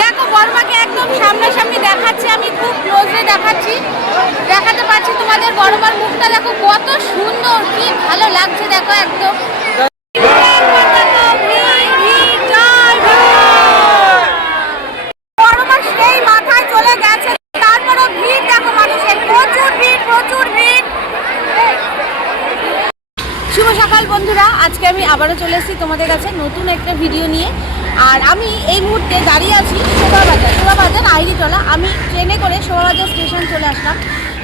দেখো বড়মাকে একদম সামনাসামনি দেখাচ্ছি, আমি খুব ক্লোজে দেখাতে পারছি তোমাদের। বড়মার মুখটা দেখো কত সুন্দর, কি ভালো লাগছে দেখো একদম। বড়মার সেই মাথায় চলে গেছে, তারপরও ভিড় দেখো মানুষের, প্রচুর ভিড়। শুভ সকাল বন্ধুরা, আজকে আমি আবারও চলে এসেছি তোমাদের কাছে নতুন একটা ভিডিও নিয়ে। আর আমি এই মুহূর্তে দাঁড়িয়ে আছি শোভাবাজার আইরিটলা। আমি ট্রেনে করে শোভাবাজার স্টেশন চলে আসলাম।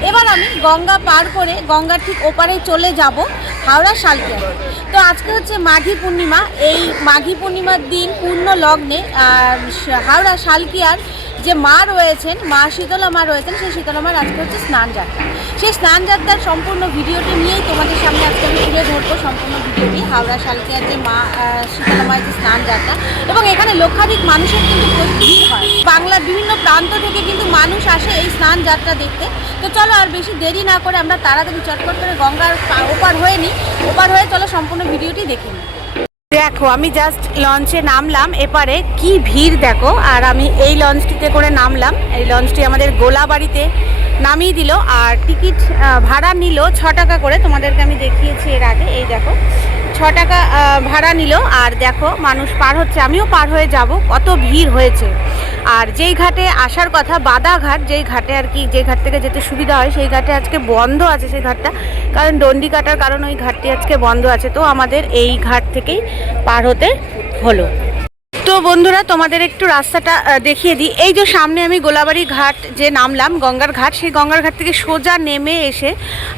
এবার আমি গঙ্গা পার করে গঙ্গার ঠিক ওপারে চলে যাব হাওড়া শালকিয়া। তো আজকে হচ্ছে মাঘী পূর্ণিমা। এই মাঘী পূর্ণিমার দিন পূর্ণ লগ্নে হাওড়া শালকিয়ার যে মা রয়েছেন, মা শীতলা মা রয়েছেন, সেই শীতলা মার আজকে হচ্ছে স্নান যাত্রা। সেই স্নান যাত্রার সম্পূর্ণ ভিডিওটি নিয়েই তোমাদের সামনে আজকে আমি তুলে ধরবো সম্পূর্ণ ভিডিওটি। হাওড়া শালকিয়ার যে মা শীতলা মায়ের যে স্নান যাত্রা, এবং এখানে লক্ষাধিক মানুষের কিন্তু ভিড় হয়। বাংলার বিভিন্ন প্রান্ত থেকে কিন্তু মানুষ আসে এই স্নান যাত্রা দেখতে। তো চলো আর বেশি দেরি না করে আমরা তাড়াতাড়ি চটপট করে গঙ্গার ওপার হয়ে চলো সম্পূর্ণ ভিডিওটি দেখে নিই। দেখো আমি জাস্ট লঞ্চে নামলাম, এপারে কি ভিড় দেখো। আর আমি এই লঞ্চটিতে করে নামলাম। এই লঞ্চটি আমাদের গোলাবাড়িতে নামিয়ে দিল, আর টিকিট ভাড়া নিল 6 টাকা করে। তোমাদেরকে আমি দেখিয়েছি এর আগে। এই দেখো 6 টাকা ভাড়া নিল। আর দেখো মানুষ পার হচ্ছে, আমিও পার হয়ে যাব, কত ভিড় হয়েছে। আর যেই ঘাটে আসার কথা, বাদাঘাট, যেই ঘাটে আর কি, যে ঘাট থেকে যেতে সুবিধা হয়, সেই ঘাটে আজকে বন্ধ আছে সেই ঘাটটা, কারণ ডন্ডি কাটার কারণ ওই ঘাটটি আজকে বন্ধ আছে। তো আমাদের এই ঘাট থেকেই পার হতে হলো। তো বন্ধুরা তোমাদের একটু রাস্তাটা দেখিয়ে দিই। এই যে সামনে আমি গোলাবাড়ি ঘাট যে নামলাম, গঙ্গার ঘাট, সেই গঙ্গার ঘাট থেকে সোজা নেমে এসে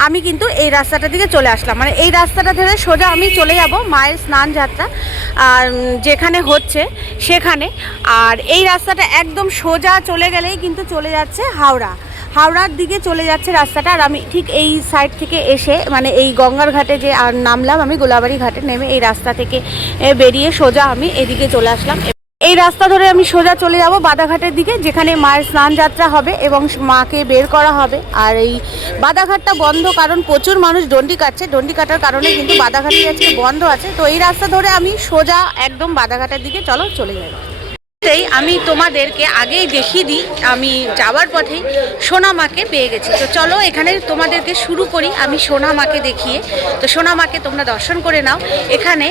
আমি কিন্তু এই রাস্তাটা দিকে চলে আসলাম। মানে এই রাস্তাটা ধরে সোজা আমি চলে যাব মায়ের স্নান যাত্রা যেখানে হচ্ছে সেখানে। আর এই রাস্তাটা একদম সোজা চলে গেলেই কিন্তু চলে যাচ্ছে হাওড়ার দিকে চলে যাচ্ছে রাস্তাটা। আর আমি ঠিক এই সাইড থেকে এসে, মানে এই গঙ্গার ঘাটে যে নামলাম, আমি গোলাবাড়ি ঘাটে নেমে এই রাস্তা থেকে বেরিয়ে সোজা আমি এদিকে চলে আসলাম। এই রাস্তা ধরে আমি সোজা চলে যাব বাদাঘাটের দিকে, যেখানে মায়ের স্নান যাত্রা হবে এবং মাকে বের করা হবে। আর এই বাদাঘাটটা বন্ধ, কারণ প্রচুর মানুষ ডন্ডি কাটছে। ডন্ডি কাটার কারণে কিন্তু বাদাঘাটটি আজকে বন্ধ আছে। তো এই রাস্তা ধরে আমি সোজা একদম বাদাঘাটের দিকে চলে যাব। আমি তোমাদেরকে আগেই দেখিয়ে দিই, আমি যাওয়ার পথেই সোনা মাকে পেয়ে গেছি। তো চলো এখানে তোমাদেরকে শুরু করি আমি সোনা মাকে দেখিয়ে। তো সোনা মাকে তোমরা দর্শন করে নাও। এখানে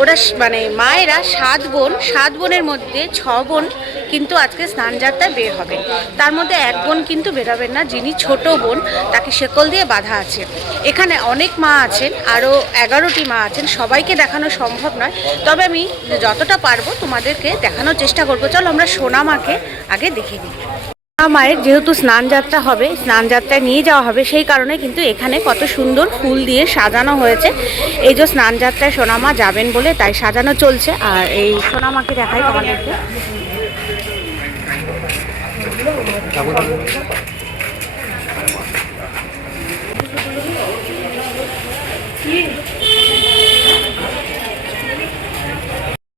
ওরা মানে মায়েরা 7 বোনের মধ্যে 6 বোন কিন্তু আজকে স্নান যাত্রায় বের হবে। তার মধ্যে 1 বোন কিন্তু বেরোবেন না, যিনি ছোট বোন, তাকে শেকল দিয়ে বাঁধা আছে। এখানে অনেক মা আছেন, আরও 11টি মা আছেন। সবাইকে দেখানো সম্ভব নয়, তবে আমি যতটা পারবো তোমাদেরকে দেখানোর চেষ্টা করবো। চলো আমরা সোনা মাকে আগে দেখে নিই। মায়ের যেহেতু স্নান যাত্রা হবে, স্নান যাত্রায় নিয়ে যাওয়া হবে, সেই কারণে কিন্তু এখানে কত সুন্দর ফুল দিয়ে সাজানো হয়েছে। এই যে স্নান যাত্রায় সোনামা যাবেন বলে তাই সাজানো চলছে। আর এই সোনামাকে দেখাই তোমাদেরকে।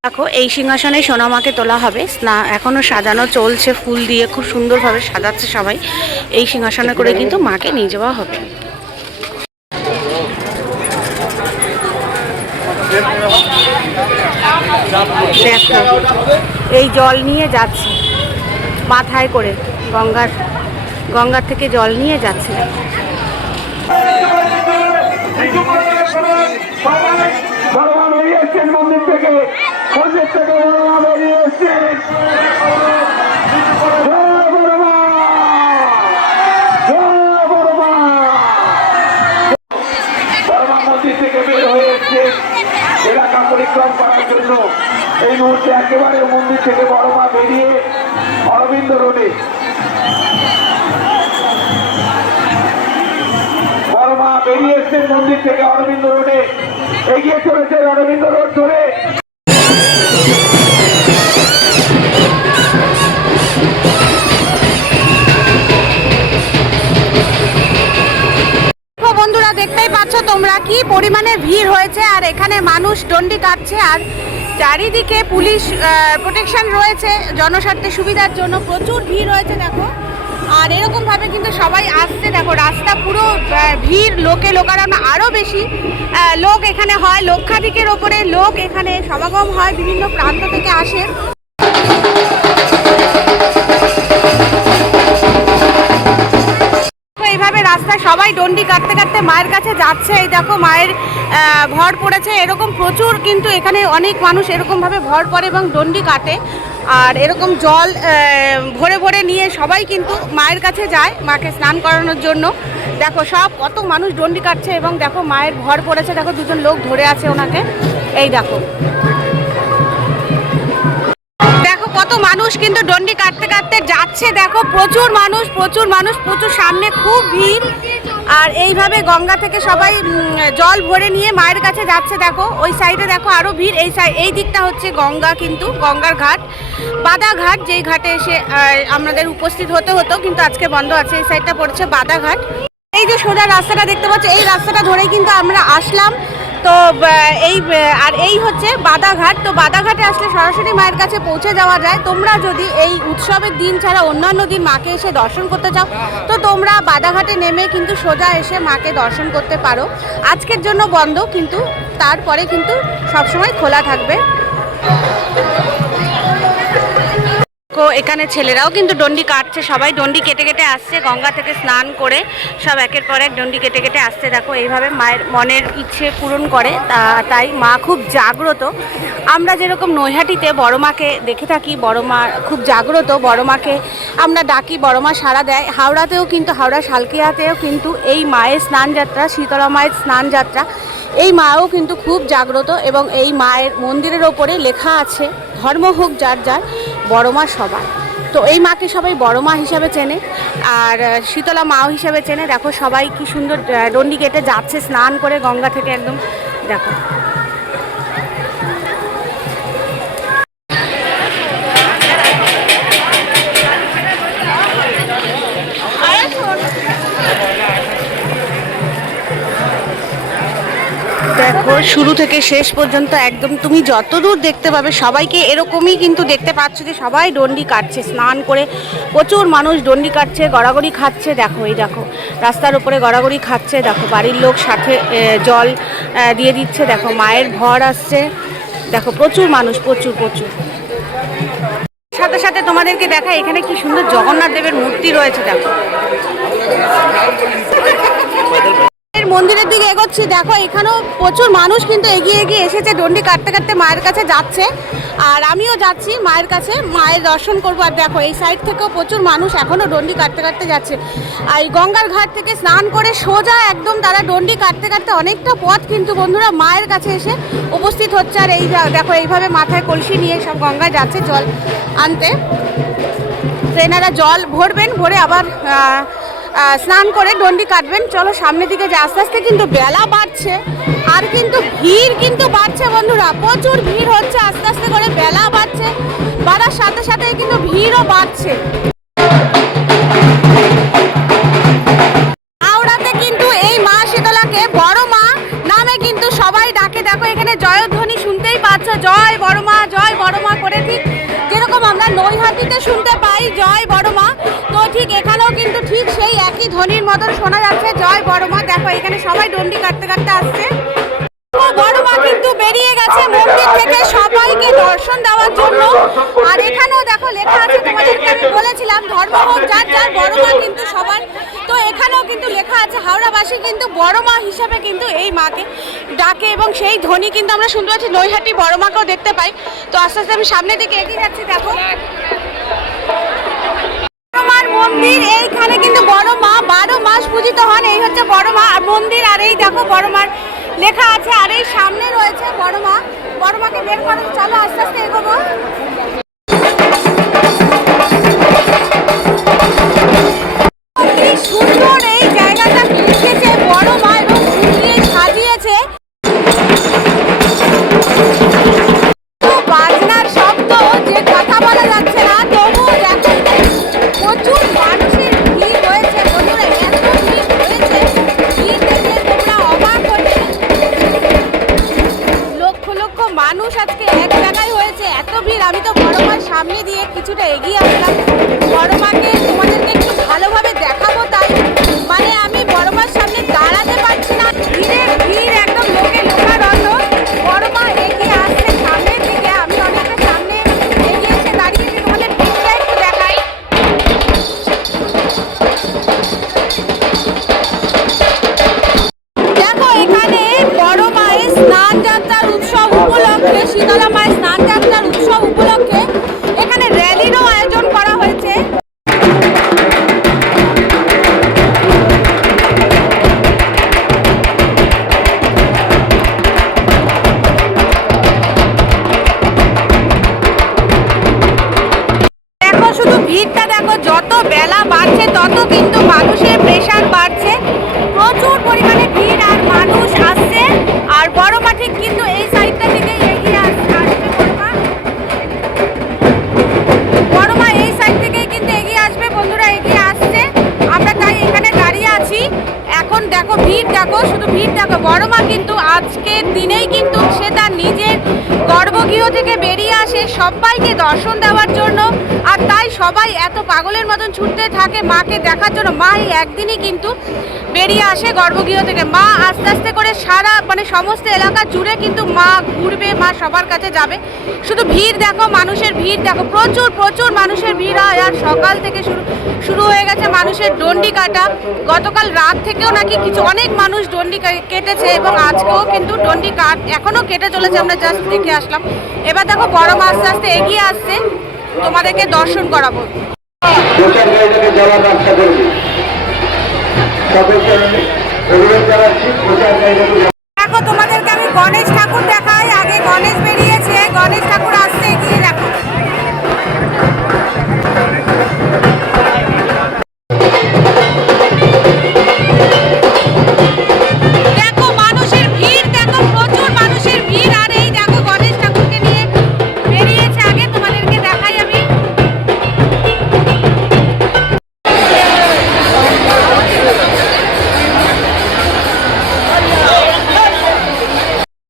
দেখো এই সিংহাসনে সোনামাকে তোলা হবে। এখনো সাজানো চলছে ফুল দিয়ে, খুব সুন্দরভাবে সাজাচ্ছে সবাই। এই সিংহাসনে করে কিন্তু মাকে নিয়ে যাওয়া হবে। দেখো এই জল নিয়ে যাচ্ছে মাথায় করে, গঙ্গার থেকে জল নিয়ে যাচ্ছে। মন্দির থেকে বেরিয়ে এসছেন। মন্দির থেকে বের হয়ে এসছে এলাকা পরিক্রম করার জন্য। এই মুহূর্তে একেবারে মন্দির থেকে বড় মা বেরিয়ে অরবিন্দ রোডে, বড় মা বেরিয়ে এসছেন মন্দির থেকে অরবিন্দ রোডে, এগিয়ে চলেছে অরবিন্দ রোড ধরে। বন্ধুরা দেখতেই পাচ্ছ তোমরা কি পরিমাণে ভিড় হয়েছে। আর এখানে মানুষ ডন্ডি কাটছে, আর চারিদিকে পুলিশ প্রোটেকশন রয়েছে জনস্বার্থে সুবিধার জন্য। প্রচুর ভিড় হয়েছে দেখো। আর এরকমভাবে কিন্তু সবাই আসছে, দেখো রাস্তা পুরো ভিড়, লোকে লোকারণ্য আরও বেশি লোক এখানে হয়, লক্ষাধিকের ওপরে লোক এখানে সমাগম হয়, বিভিন্ন প্রান্ত থেকে আসে। এইভাবে রাস্তায় সবাই ডন্ডি কাটতে কাটতে মায়ের কাছে যাচ্ছে। এই দেখো মায়ের ভর পড়েছে, এরকম প্রচুর কিন্তু এখানে অনেক মানুষ এরকমভাবে ভর পড়ে এবং ডন্ডি কাটে। আর এরকম জল ভরে ভরে নিয়ে সবাই কিন্তু মায়ের কাছে যায় মাকে স্নান করানোর জন্য। দেখো সব কত মানুষ ডন্ডি কাটছে এবং দেখো মায়ের ভর পড়েছে, দেখো দুজন লোক ধরে আছে ওনাকে। এই দেখো দেখো কত মানুষ কিন্তু ডন্ডি কাটতে কাটতে যাচ্ছে। দেখো প্রচুর মানুষ প্রচুর মানুষ, প্রচুর সামনে খুব ভিড়। আর এইভাবে গঙ্গা থেকে সবাই জল ভরে নিয়ে মায়ের কাছে যাচ্ছে। দেখো ওই সাইডে দেখো আরও ভিড়। এই দিকটা হচ্ছে গঙ্গা, কিন্তু গঙ্গার ঘাট, বাদাঘাট, যেই ঘাটে এসে আমাদের উপস্থিত হতে হতো কিন্তু আজকে বন্ধ আছে। এই সাইডটা পড়ছে বাদাঘাট। এই যে সোজা রাস্তাটা দেখতে পাচ্ছ, এই রাস্তাটা ধরেই কিন্তু আমরা আসলাম। তো এই হচ্ছে বাদাঘাট। তো বাদাঘাটে আসলে সরাসরি মায়ের কাছে পৌঁছে যাওয়া যায়। তোমরা যদি এই উৎসবের দিন ছাড়া অন্যান্য দিন মাকে এসে দর্শন করতে চাও তো তোমরা বাদাঘাটে নেমে কিন্তু সোজা এসে মাকে দর্শন করতে পারো। আজকের জন্য বন্ধ, কিন্তু তারপরে কিন্তু সবসময় খোলা থাকবে। এখানে ছেলেরাও কিন্তু ডন্ডি কাটছে, সবাই ডন্ডি কেটে কেটে আসছে গঙ্গা থেকে স্নান করে, সব একের পর এক ডন্ডি কেটে কেটে আসছে। দেখো এইভাবে মায়ের মনের ইচ্ছে পূরণ করে, তাই মা খুব জাগ্রত। আমরা যেরকম নৈহাটিতে বড় মাকে দেখে থাকি, বড় মা খুব জাগ্রত, বড় মাকে আমরা ডাকি, বড় মা সাড়া দেয়। হাওড়াতেও কিন্তু, হাওড়া শালকিয়াতেও কিন্তু এই মায়ের স্নান যাত্রা, শীতলা মায়ের স্নান যাত্রা, এই মাও কিন্তু খুব জাগ্রত। এবং এই মায়ের মন্দিরের ওপরে লেখা আছে, ধর্ম হোক যার যার, বড় মা সবার। তো এই মাকে সবাই বড় মা হিসাবে চেনে আর শীতলা মাও হিসাবে চেনে। দেখো সবাই কি সুন্দর ডন্ডি কেটে যাচ্ছে স্নান করে গঙ্গা থেকে একদম। দেখো দেখো শুরু থেকে শেষ পর্যন্ত একদম তুমি যতদূর দেখতে পাবে সবাইকে এরকমই কিন্তু দেখতে পাচ্ছ যে সবাই ডন্ডি কাটছে স্নান করে। প্রচুর মানুষ ডন্ডি কাটছে, গড়াগড়ি খাচ্ছে। দেখো এই দেখো রাস্তার উপরে গড়াগড়ি খাচ্ছে। দেখো বাড়ির লোক সাথে জল দিয়ে দিচ্ছে। দেখো মায়ের ভর আসছে। দেখো প্রচুর মানুষ, প্রচুর প্রচুর। সাথে সাথে তোমাদেরকে দেখা এখানে কি সুন্দর জগন্নাথ দেবের মূর্তি রয়েছে। দেখো মন্দিরের দিকে এগোচ্ছি। দেখো এখানেও প্রচুর মানুষ কিন্তু এগিয়ে এগিয়ে এসেছে, ডন্ডি কাটতে কাটতে মায়ের কাছে যাচ্ছে। আর আমিও যাচ্ছি মায়ের কাছে, মায়ের দর্শন করবো। আর দেখো এই সাইড থেকেও প্রচুর মানুষ এখনও ডন্ডি কাটতে কাটতে যাচ্ছে। আর গঙ্গার ঘাট থেকে স্নান করে সোজা একদম তারা ডন্ডি কাটতে কাটতে অনেকটা পথ কিন্তু বন্ধুরা মায়ের কাছে এসে উপস্থিত হচ্ছে। আর এই দেখো এইভাবে মাথায় কলসি নিয়ে সব গঙ্গায় যাচ্ছে জল আনতে। তো এনারা জল ভরবেন, ভরে আবার স্নান করে ডন্ডি কাটবেন। চলো সামনের দিকে যে আস্তে আস্তে কিন্তু বেলা বাড়ছে আর কিন্তু ভিড় কিন্তু বাড়ছে বন্ধুরা, প্রচুর ভিড় হচ্ছে। আস্তে আস্তে করে বেলা বাড়ছে, বাড়ার সাথে সাথে কিন্তু ভিড়ও বাড়ছে। হাওড়াতে কিন্তু এই মা শীতলাকে বড় মা নামে কিন্তু সবাই ডাকে। দেখো এখানে জয়ধ্বনি শুনতেই পাচ্ছ, জয় বড় মা, জয় বড় মা করে, ঠিক যেরকম আমরা নৈহাটিতে শুনতে পাই জয় বড় মা, তো ঠিক এখানেও কিন্তু ঠিক সেই একই ধ্বনির মতন শোনা যাচ্ছে জয় বড় মা। দেখো এখানে সবাই ডন্ডি কাটতে কাটতে আসছে। বড় মা কিন্তু বেরিয়ে গেছে মন্দির থেকে সবাইকে দর্শন দেওয়ার জন্য। আর এখানেও দেখো লেখা আছে, তোমাদেরকে আমি বলেছিলাম ধর্ম হোক যার যার, বড় মা কিন্তু সবার। তো এখানেও কিন্তু লেখা আছে হাওড়াবাসী কিন্তু বড় মা হিসাবে কিন্তু এই মাকে ডাকে এবং সেই ধ্বনি কিন্তু আমরা শুনতে পাচ্ছি। নৈহাটি বড় মাকেও দেখতে পাই। তো আস্তে আস্তে আমি সামনের দিকে এগিয়ে যাচ্ছি। দেখো মন্দির, এইখানে কিন্তু বড় মা 12 মাস পূজিত হন। এই হচ্ছে বড় মা মন্দির। আর এই দেখো বড় মার লেখা আছে। আর এই সামনে রয়েছে বড় মা, বড় মাকে বের করে চলো আস্তে আস্তে এগোবো। কি সুন্দর এই জায়গাটা লিখেছে বড় মা এবং ফুল দিয়ে সাজিয়েছে। বাজনার শব্দ যে কথা বলা যাচ্ছে না, তবুও দেখো প্রচুর মানুষের ভিড় হয়েছে বন্ধুরা, এত ভিড় হয়েছে, ভিড় দেখে তোমরা অবাক হবে। লক্ষ লক্ষ মানুষ আজকে এক জায়গায় হয়েছে, এত ভিড়। আমি তো বড় মার সামনে দিয়ে কিছুটা এগিয়ে আসলাম বড় মাকে তোমাদেরকে একটু ভালোভাবে দেখাবো তাই মানে আমি বড় মার সামনে দাঁড়াতে পারছি না, ভিড় একদম লোকে লোকারণ্য। বড় মা এগিয়ে আসছে সামনের দিকে, আমি অনেকটা সামনে এগিয়ে এসে দাঁড়িয়েছি, তোমাদের ভিড়টা একটু দেখাই। দেখো এখানে বড় মায়ের স্নান যাত্রার উৎসব উপলক্ষে, শীতলা মায়ের স্নান যাত্রার উৎসব উপলক্ষে এখানে র্যালিরও আয়োজন করা হয়েছে। দেখো শুধু ভিড়টা দেখো, যত বেলা বাড়ছে তত কিন্তু মানুষের প্রেশার বাড়ছে, প্রচুর পরিমাণে ভিড় আর মানুষ আসছে। আর বড় মা ঠিক কিন্তু এই সাইডটা থেকে এগিয়ে আসবে বড় মা এই সাইড থেকেই কিন্তু এগিয়ে আসবে, বন্ধুরা এগিয়ে আসছে, আমরা তাই এখানে দাঁড়িয়ে আছি। এখন দেখো ভিড় দেখো, শুধু ভিড় দেখো। বড় মা কিন্তু আজকের দিনেই কিন্তু সে তার নিজের গর্ভগৃহ থেকে বেরিয়ে আসে সবাইকে দর্শন দেওয়ার জন্য, আর তাই সবাই এত পাগলের মতন ছুটতে থাকে মাকে দেখার জন্য। মা এই একদিনই কিন্তু বেরিয়ে আসে গর্ভগৃহ থেকে, মা আস্তে আস্তে করে সারা মানে সমস্ত এলাকা জুড়ে কিন্তু মা ঘুরবে, মা সবার কাছে যাবে। শুধু ভিড় দেখো, মানুষের ভিড় দেখো, প্রচুর প্রচুর মানুষের ভিড় হয়। আর সকাল থেকে শুরু হয়ে গেছে মানুষের ডন্ডি কাটা, গতকাল রাত থেকেও নাকি কিছু অনেক মানুষ ডন্ডি কেটেছে এবং আজকেও কিন্তু ডন্ডি এখনও কেটে চলেছে, আমরা জাস্ট দেখে আসলাম। এবার দেখো বড় মা আস্তে আস্তে এগিয়ে আসছে, তোমাদেরকে দর্শন করাবো। দেখো তোমাদেরকে আমি গণেশ ঠাকুর দেখাই, আগে গণেশ বেরিয়েছে, গণেশ ঠাকুর আসছে, এগিয়ে দেখো। দেখো মানুষের ভিড় দেখো, প্রচুর মানুষের ভিড়। আর এই দেখো গণেশ ঠাকুরকে নিয়ে বেরিয়েছে, আগে তোমাদেরকে দেখাই আমি।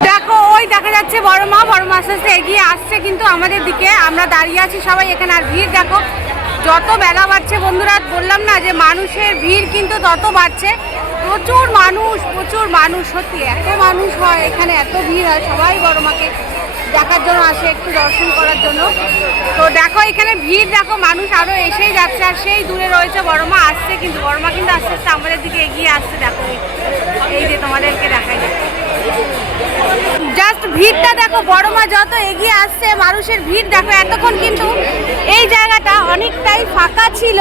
দেখো ওই দেখা যাচ্ছে বড় মা আস্তে আস্তে এগিয়ে আসছে কিন্তু আমাদের দিকে, আমরা দাঁড়িয়ে আছি সবাই এখানে। আর ভিড় দেখো, যত বেলা বাড়ছে বন্ধুরা, বললাম না যে মানুষের ভিড় কিন্তু তত বাড়ছে, প্রচুর মানুষ, সত্যি এত মানুষ হয় এখানে, এত ভিড় হয়, সবাই বড় মাকে দেখার জন্য আসে, একটু দর্শন করার জন্য। তো দেখো এখানে ভিড় দেখো, মানুষ আরও এসেই যাচ্ছে, আর সেই দূরে রয়েছে বড় মা আসছে, কিন্তু বড় মা কিন্তু আস্তে আস্তে আমাদের দিকে এগিয়ে আসছে। দেখো এই যে তোমাদেরকে দেখাই, জাস্ট ভিড়টা দেখো, বড় মা যত এগিয়ে আসছে মানুষের ভিড় দেখো। এতক্ষণ কিন্তু এই জায়গাটা অনেকটাই ফাঁকা ছিল,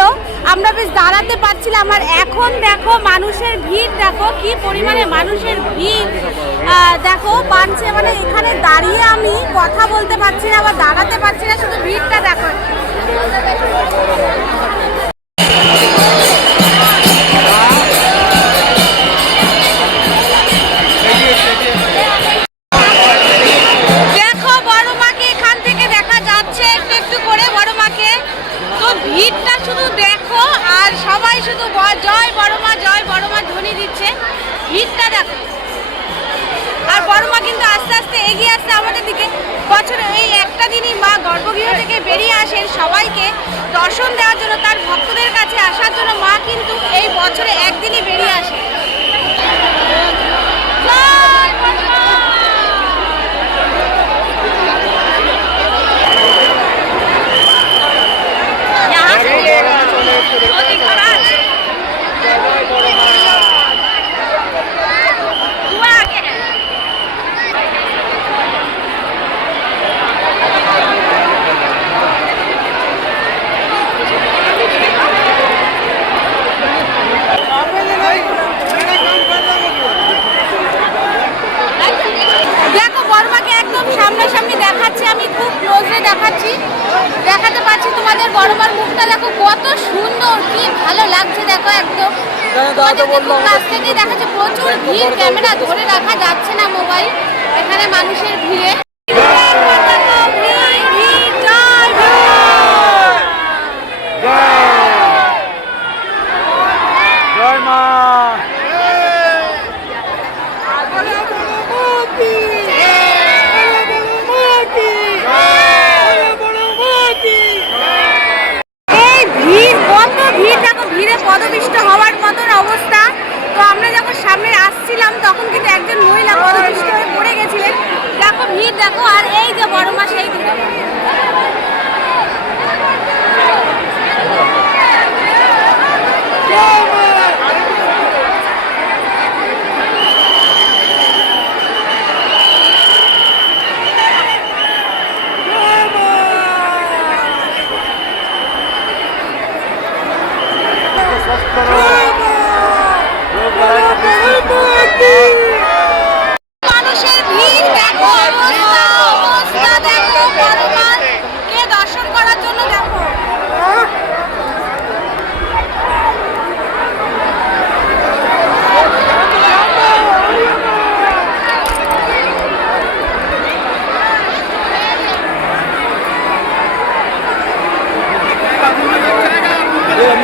আমরা বেশ দাঁড়াতে পারছিলাম, আর এখন দেখো মানুষের ভিড় দেখো, কি পরিমাণে মানুষের ভিড় দেখো বাড়ছে, মানে এখানে দাঁড়িয়ে আমি কথা বলতে পারছি না বা দাঁড়াতে পারছি না, শুধু ভিড়টা দেখো। ভিড়টা শুধু দেখো, আর সবাই শুধু জয় বড় মা ধ্বনি দিচ্ছে, ভিড়টা দেখো। আর বড় মা কিন্তু আস্তে আস্তে এগিয়ে আসছে আমাদের দিকে। বছরে এই একটা দিনই মা গর্ভগৃহ থেকে বেরিয়ে আসেন সবাইকে দর্শন দেওয়ার জন্য, তার ভক্তদের কাছে আসার জন্য মা কিন্তু এই বছরে একদিনই বেরিয়ে আসে। সামনাসামনি দেখাচ্ছি, আমি খুব ক্লোজে দেখাতে পারছি তোমাদের। বড় মার মুখটা দেখো কত সুন্দর, কি ভালো লাগছে দেখো, একদম কাছ থেকেই দেখাচ্ছে। প্রচুর ভিড়, ক্যামেরা ধরে রাখা যাচ্ছে না মোবাইল, এখানে মানুষের ভিড়ে। জয় মা। এই ভিড়, কত ভিড় দেখো, ভিড়ে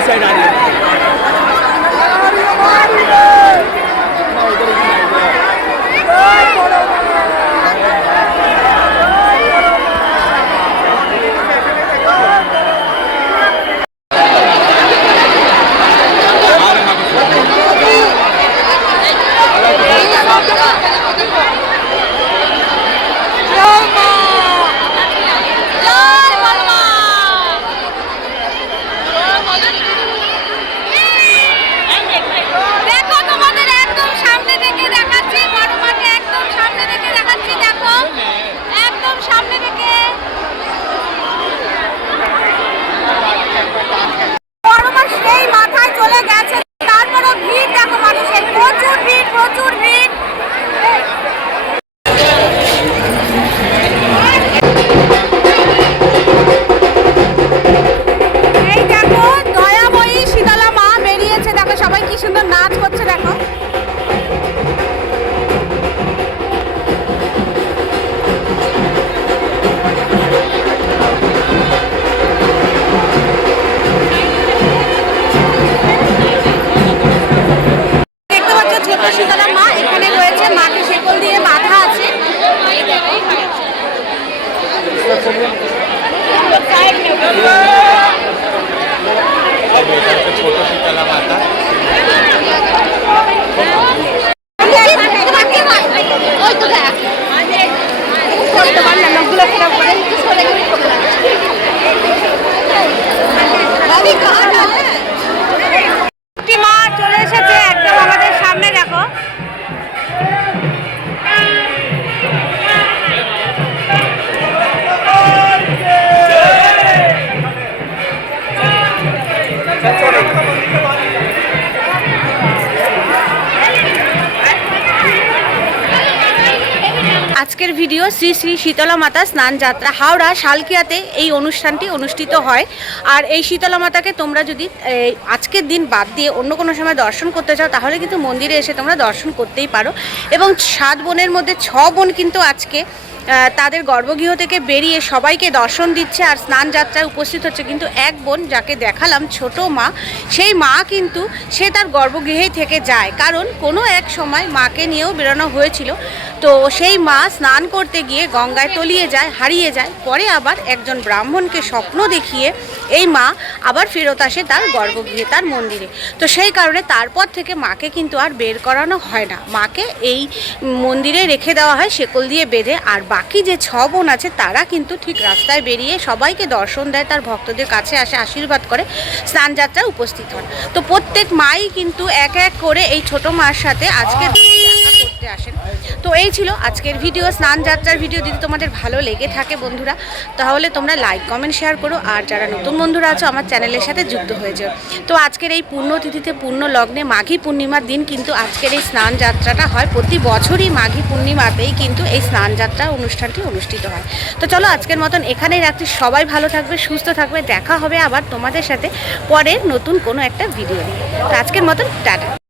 সাইড আগে দেখো তোমাদের একদম সামনে থেকে দেখাচ্ছি, বড় মাকে একদম সামনে থেকে দেখাচ্ছি, দেখো একদম সামনে থেকে বড় মা সেই মাথায় চলে গেছে। তারপরও ভিড় দেখো মানুষের, প্রচুর ভিড়, প্রচুর ভিড়। এই দেখো দয়াময়ী শীতলা মা বেরিয়েছে, দেখো সবাই কি সুন্দর নাচ করছে দেখো। দেখতে পাচ্ছ ছোট শীতলা মা এখানে রয়েছে, মাকে শেকল দিয়ে বাঁধা আছে। ছোট শীতলা মাতা মা চলে এসেছে একদম আমাদের সামনে দেখো। আজকের ভিডিও শ্রী শ্রী শীতলা মাতা স্নান যাত্রা হাওড়া শালকিয়াতে এই অনুষ্ঠানটি অনুষ্ঠিত হয়। আর এই শীতলা মাতাকে তোমরা যদি আজকের দিন বাদ দিয়ে অন্য কোনো সময় দর্শন করতে চাও তাহলে কিন্তু মন্দিরে এসে তোমরা দর্শন করতেই পারো। এবং 7 বোনের মধ্যে 6 বোন কিন্তু আজকে তাদের গর্ভগৃহ থেকে বেরিয়ে সবাইকে দর্শন দিচ্ছে আর স্নান যাত্রায় উপস্থিত হচ্ছে। কিন্তু এক বোন যাকে দেখালাম ছোট মা, সেই মা কিন্তু সে তার গর্ভগৃহেই থেকে যায়, কারণ কোনো এক সময় মাকে নিয়েও বেরোনো হয়েছিল। তো সেই মা স্নান করতে গিয়ে গঙ্গায় তলিয়ে যায়, হারিয়ে যায়। পরে আবার একজন ব্রাহ্মণকে স্বপ্ন দেখিয়ে এই মা আবার ফেরত আসে তার গর্ভগৃহে, তার মন্দিরে। তো সেই কারণে তারপর থেকে মাকে কিন্তু আর বের করানো হয় না, মাকে এই মন্দিরে রেখে দেওয়া হয় শেকল দিয়ে বেঁধে। আর বাকি যে 6 বোন আছে তারা কিন্তু ঠিক রাস্তায় বেরিয়ে সবাইকে দর্শন দেয়, তার ভক্তদের কাছে আসে, আশীর্বাদ করে, স্নান যাত্রায় উপস্থিত হন। তো প্রত্যেক মাই কিন্তু এক এক করে এই ছোট মার সাথে আজকে দেখা করতে আসেন। তো এই ছিল আজকের ভিডিও, স্নান যাত্রার ভিডিও। যদি তোমাদের ভালো লেগে থাকে বন্ধুরা তাহলে তোমরা লাইক কমেন্ট শেয়ার করো, আর যারা নতুন বন্ধুরা আছো আমার চ্যানেলের সাথে যুক্ত হয়ে যাও। তো আজকের এই পুণ্যতিথিতে পূর্ণ লগ্নে মাঘী পূর্ণিমার দিন কিন্তু আজকের এই স্নান যাত্রাটা হয়। প্রতি বছরই মাঘী পূর্ণিমাতেই কিন্তু এই স্নান যাত্রা অনুষ্ঠানটি অনুষ্ঠিত হয়। তো চলো আজকের মতন এখানেই রাখছি। সবাই ভালো থাকবে, সুস্থ থাকবে, দেখা হবে আবার তোমাদের সাথে পরের নতুন কোনো একটা ভিডিও নিয়ে। তো আজকের মতন টাটা।